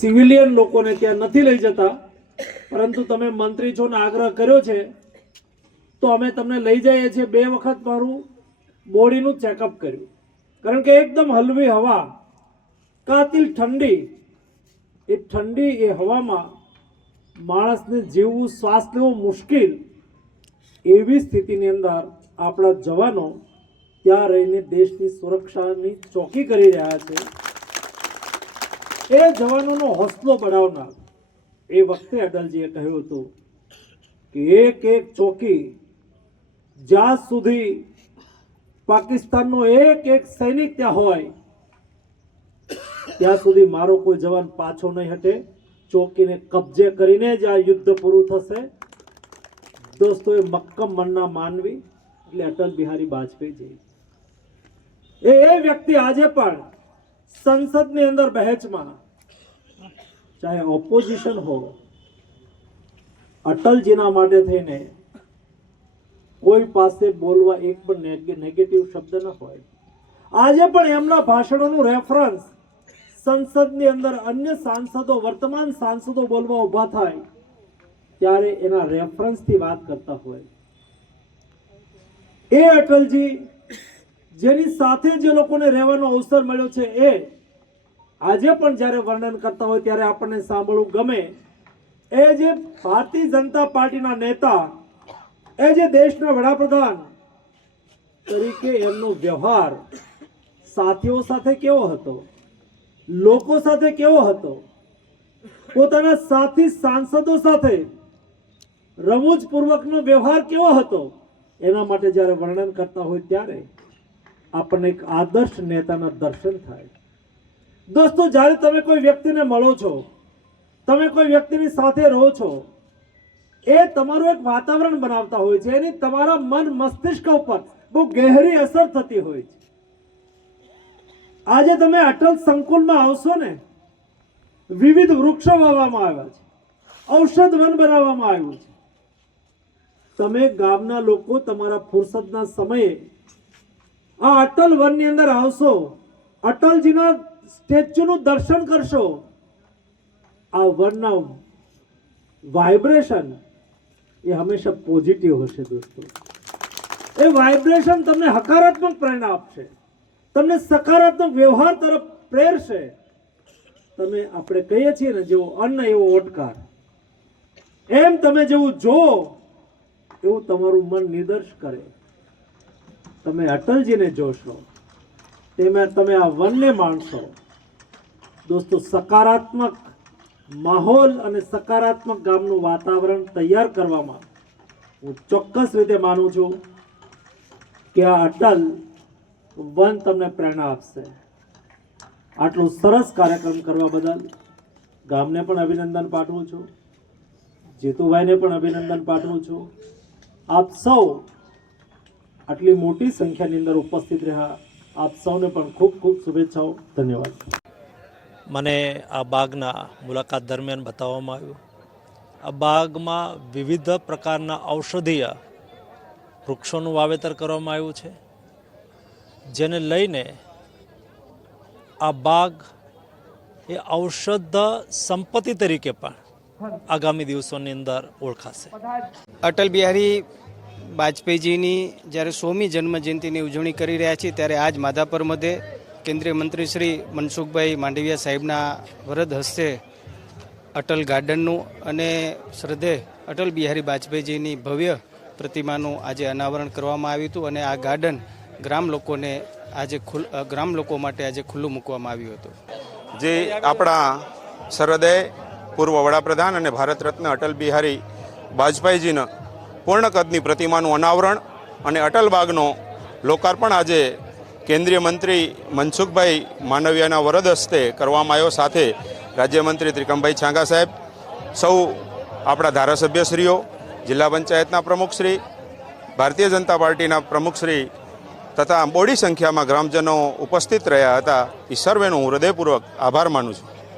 Civilian લોકોને ત્યાં નથી લઈ જતા. પરંતુ તમે મંત્રી છો ને આગ્રહ કર્યો છે, તો અમે તમને લઈ જઈએ છીએ. બે વખત મારું બોડીનું ચેકઅપ કર્યું. કારણ કે એકદમ હલવી હવા, કાતિલ ઠંડી. એ ઠંડી એ હવામાં માણસને જીવવું, શ્વાસ લેવો મુશ્કેલ. એવી સ્થિતિની અંદર આપણા જવાનો ત્યાં રહીને દેશની સુરક્ષાની ચોકી કરી રહ્યા છે. એ જવાનોનો હોસલો બઢાવનાર. એ વખતે અટલજીએ કહ્યું હતું કે એક એક ચોકી જ્યાં સુધી પાકિસ્તાનનો એક એક સૈનિક ત્યાં હોય, ત્યાં સુધી મારો કોઈ જવાન પાછો નહીં હટે. ચોકીને કબજે કરીને જ આ યુદ્ધ પૂરું થશે. દોસ્તો એ મક્કમ મનના માનવી, એટલે અટલ બિહારી વાજપેયીજી એ વ્યક્તિ આજે પણ સંસદની અંદર બહેચમાં. ચાહે ઓપોઝિશન હો અટલજીના માટે થઈને કોઈ પાસે બોલવા એક પણ નેગ- નેગેટિવ શબ્દ ન હોય. આજે પણ એમના ભાષણોનું રેફરન્સ સંસદની અંદર અન્ય સાંસદો, વર્તમાન સાંસદો બોલવા ઊભા થાય, ત્યારે એના રેફરન્સથી વાત કરતા હોય. એ અટલજી, જેની સાથે જે લોકોને રહેવાનો અવસર મળ્યો છે, એ આજે પણ જ્યારે વર્ણન કરતા હોય ત્યારે આપણને સાંભળવું ગમે. એ જે ભારતીય જનતા પાર્ટીના નેતા, એ જે દેશના વડાપ્રધાન તરીકે એમનો વ્યવહાર સાથીઓ સાથે કેવો હતો? લોકો સાથે કેવો હતો? પોતાના સાથી સાંસદો સાથે રમૂજપૂર્વકનો વ્યવહાર કેવો હતો? એના માટે જ્યારે વર્ણન કરતા હોય ત્યારે આપણને એક આદર્શ નેતાના દર્શન થાય. દોસ્તો, જ્યારે તમે કોઈ વ્યક્તિને મળો છો, તમે કોઈ વ્યક્તિની સાથે રહો છો, એ તમારું એક વાતાવરણ બનાવતા હોય છે. એની તમારા મન મસ્તિષ્ક ઉપર બહુ ગહેરી અસર થતી હોય છે. આજે તમે અટલ સંકુલમાં આવશો ને, વિવિધ વૃક્ષો વાવવામાં આવ્યા છે. ઔષધ વન બનાવવામાં આવ્યું છે. તમે ગામના લોકો તમારા ફુરસદના સમયે આ અટલ વનની અંદર આવશો. અટલજીના સ્ટેચ્યુનું દર્શન કરશો. આ વનના વાઇબ્રેશન એ હંમેશા પોઝિટિવ હશે દોસ્તો. એ વાઇબ્રેશન તમને હકારાત્મક પ્રેરણા આપશે. તમને સકારાત્મક વ્યવહાર તરફ પ્રેરશે. તમે આપણે કહીએ છીએ ને, જેવો અન્ન એવો ઓટકાર. એમ તમે જેવું જો, એવું તમારું મન નિદર્શ કરે. તમે અટલજીને જોશો. તેમાં તમે આ વનને માણશો. દોસ્તો, સકારાત્મક માહોલ અને સકારાત્મક ગામનું વાતાવરણ તૈયાર કરવામાં હું ચોક્કસ રીતે માનું છું કે આ અટલ વન તમને પ્રેરણા આપશે. આટલો સરસ કાર્યક્રમ કરવા બદલ ગામને પણ અભિનંદન પાઠવું છું, જીતુભાઈને પણ અભિનંદન પાઠવું છું. આપ સૌ આટલી મોટી સંખ્યાની અંદર ઉપસ્થિત રહ્યા. આપ સૌને પણ ખૂબ ખૂબ શુભેચ્છાઓ. ધન્યવાદ. મને આ બાગના મુલાકાત દરમિયાન બતાવવામાં આવ્યું. આ બાગમાં વિવિધ પ્રકારના ઔષધીય વૃક્ષોનું વાવેતર કરવામાં આવ્યું છે જેને લઈને આ બાગ એ ઔષધ સંપત્તિ તરીકે પણ આગામી દિવસોની અંદર ઓળખાશે. અટલ બિહારી વાજપેયીજીની જ્યારે સોમી જન્મજયંતિની ઉજવણી કરી રહ્યા છીએ, ત્યારે આજ માધાપર મધ્યે કેન્દ્રીય મંત્રી શ્રી મનસુખભાઈ માંડવિયા સાહેબના વરદ હસ્તે અટલ ગાર્ડનનું અને શ્રદ્ધે અટલ બિહારી વાજપેયીજીની ભવ્ય પ્રતિમાનું આજે અનાવરણ કરવામાં આવ્યું હતું અને આ ગાર્ડન ગ્રામ લોકોને આજે ખુલ ગ્રામ લોકો માટે આજે ખુલ્લું મૂકવામાં આવ્યું હતું. જે આપણા સરહદે પૂર્વ વડાપ્રધાન અને ભારત રત્ન અટલ બિહારી વાજપેયીજીના પૂર્ણ કદની પ્રતિમાનું અનાવરણ અને અટલ બાગનો લોકાર્પણ આજે કેન્દ્રીય મંત્રી મનસુખભાઈ માંડવિયાના વરદ હસ્તે કરવામાં આવ્યો. સાથે રાજ્યમંત્રી ત્રિકમભાઈ છાંગા સાહેબ, સૌ આપણા ધારાસભ્યશ્રીઓ, જિલ્લા પંચાયતના પ્રમુખશ્રી, ભારતીય જનતા પાર્ટીના પ્રમુખશ્રી તથા બોડી સંખ્યામાં ગ્રામજનો ઉપસ્થિત રહ્યા હતા. એ સર્વેનો હું હૃદયપૂર્વક આભાર માનું છું.